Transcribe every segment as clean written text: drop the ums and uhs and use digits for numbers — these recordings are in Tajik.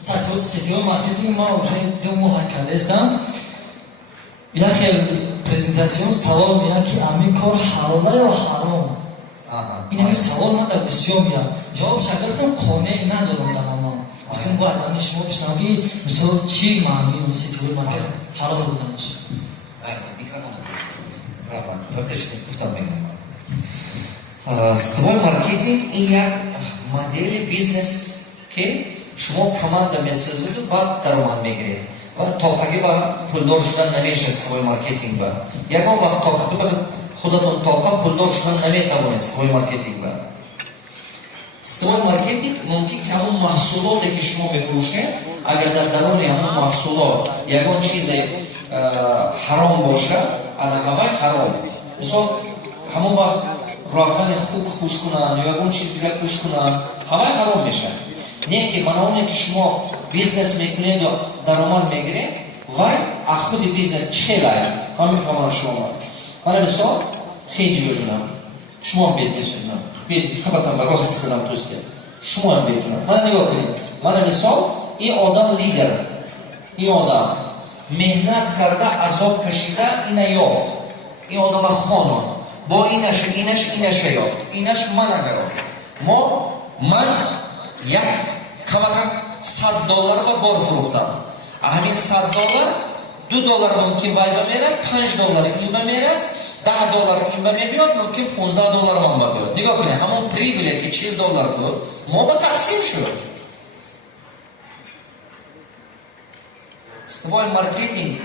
сетевой маркетинг ма уже 2 моҳа кардастам. Як хел презентацион савол меяд ки ами кор ҳалола ё ҳаром. Ин савол ман дар бисёр меяд. Ҷавоб шагирдам қонеъ надорам тамоман. Фикр бо адами шумо пишнам ки мисол чӣ маънои сетевой маркетинг ҳалол буданаш? Сетевой маркетинг ин як модели бизнес ки шумо команда месозед баъд даромад мегиред ва тоқаги ба пулдор шудан намешавед. Сетевой маркетинг ба ягон вақт тоқаги ба худатон тоқа пулдор шудан наметавонед. Сетевой маркетинг ба сетевой маркетинг мумкин ки ҳамон маҳсулоте ки шумо мефурӯшед, агар дар даруни ҳамон маҳсулот ягон чизе ҳаром бошад, аллакабай ҳаром, мисол ҳамон вақт рафтани хук куш кунанд ё ягон чиз дигар куш кунанд, ҳамаи ҳаром мешавад. Не ки маноне ки шумо бизнес мекунед ё даромад мегиред, вай аз худи бизнес чхелай. Ман мефаҳмам шумо. Мана мисол хеҷи ёдунам. Шумо бедмешунам. Хабатан ба рост истадам тӯсте. Шумо бедунам. Мана нигоҳ кунед. Мана мисол ин одам лидер. Ин одам меҳнат карда, азоб кашида ина ёфт. Ин одам хонон. Бо инаша ёфт. Инаш ман ага ёфт. Ман як камакам $100 ба бор фурӯхтам. Ҳамин $100, $2 мумкин вай ба мерад, $5 ин ба мерад, $10 ин ба мебиёд, мумкин $15 ман ба биёд. Нигоҳ кунед, ҳамон прибиле ки $40 буд, мо ба тақсим шуд. Сетевой маркетинг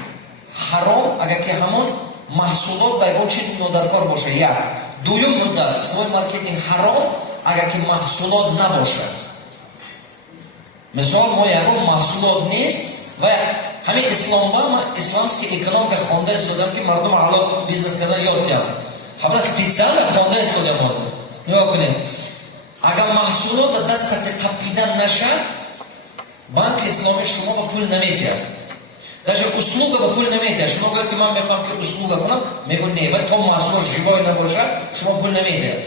ҳаром агар ки ҳамон маҳсулот ба ягон чизи нодаркор боша. Як. Дуюм муддат сетевой маркетинг ҳаром агар ки маҳсулот набошад. Мисол мо ягон маҳсулот нест ва ҳамин исломба ма исламский экономика хонда истодам ки мардум ҳало бизнес кардан ёд диҳанд. Ҳамна специально хонда истодам ҳозир. Нигоҳ кунед. Агар маҳсулот даст қапидан нашад, банки исломӣ шумо ба пул наметиҳад. Даже услуга ба пул наметиҳад. Шумо гӯед ки ман мехоҳам ки услуга кунам, мегӯ не, ва то маҳсулот живой набошад, шумо пул наметиҳад.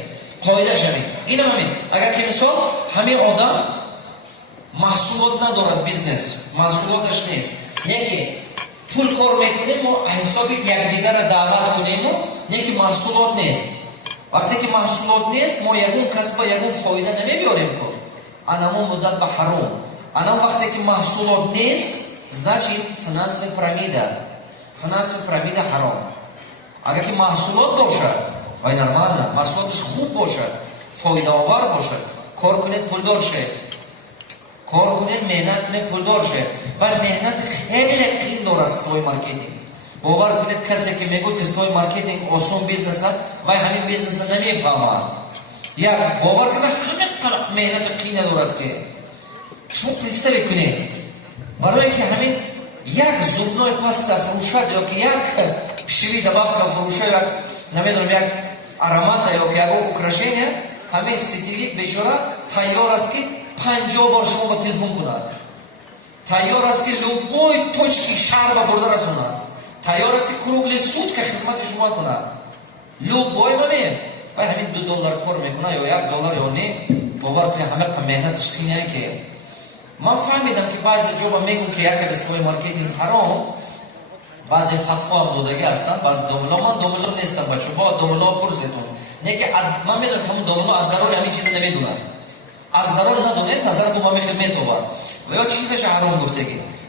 Қоидаш ҳамин. Ин ҳамин. Агар ки мисол ҳамин одам маҳсулот надорад, бизнес маҳсулоташ нест, не ки пул кор мекунем, мо ҳисоби якдигара даъват кунему, не ки маҳсулот нест. Вақте ки маҳсулот нест, мо ягон касба ягон фоида намебиёрем ку. Анамон муддат ба ҳаром. Анам вақте ки маҳсулот нест, значит финансовая пирамида. Финансовая пирамида ҳаром. Агар ки маҳсулот бошад, вай нормально, маҳсулоташ хуб бошад, фоидаовар бошад, кор кунед пулдор шед. کار کنید مهنت کنید پولدار شد. ولی مهنت خیلی قیل دارد سیستم مارکتینگ. باور کنید کسی که میگه که سیستم مارکتینگ آسان بیزنس است و همین بیزنس نمیفهمد. یا باور کنید همه مهنت قیل دارد که شما پرستار کنید برای که همین یک زبنای پاستا فروشد یا که یک پشیوی دباغ فروشد یا نمیدونم یک аромата یا که یک украшение همین سیتیویک بیچاره تیار است که 50 بار شما با تلفن کنند. تیار است که любой точки شهر با برده رسوند. تیار است که کروگلی سود که خدمت شما کند. любой момент. و همین $2 کار میکنه یا $1 یا نه. باور کنید همه مهنتش خیلیه که من فهمیدم که بعضی جوابا میگن که یک سیستم مارکتینگ حرام. بعضی فتوا هم دادگی هستند. بعضی دوملا من دوملا نیستم بچه. با دوملا پرسیدم. نه که من میدونم که همون دوملا از درون همین چیز نمیدونند. از درون ندونید نظر دوما میخواد میتوان و یا چیزش حرام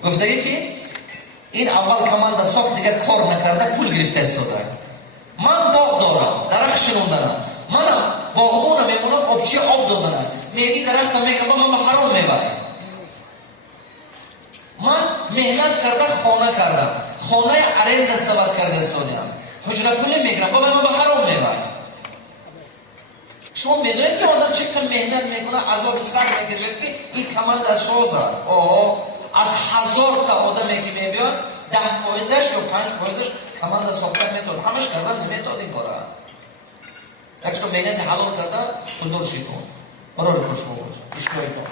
گفتگی که این اول کماندا ساخت دیگه کار نکرده پول گرفته استاده. من باغ دارم درخت شنوندنم منم باغبونم میمونم آبچی آب دادنم میگی درختم میگیرم من به حرام میبرم. من مهنت کرده خانه کردم خانه ارند دستبد کرده استادم حجره پول میگیرم من به حرام میبرم. شما میدونید که آدم چقدر مهنت میکنه عذاب سگ میکشد که این کماندا سازه از 1000 تا آدمی که میبیان 10%ش یا 5%ش کماندا ساختن میتونه همش کردن نمیتونه این کاره. یک شما مهنت حلال کرده پولدار شید کن برای کار شما باش اشکایی کن.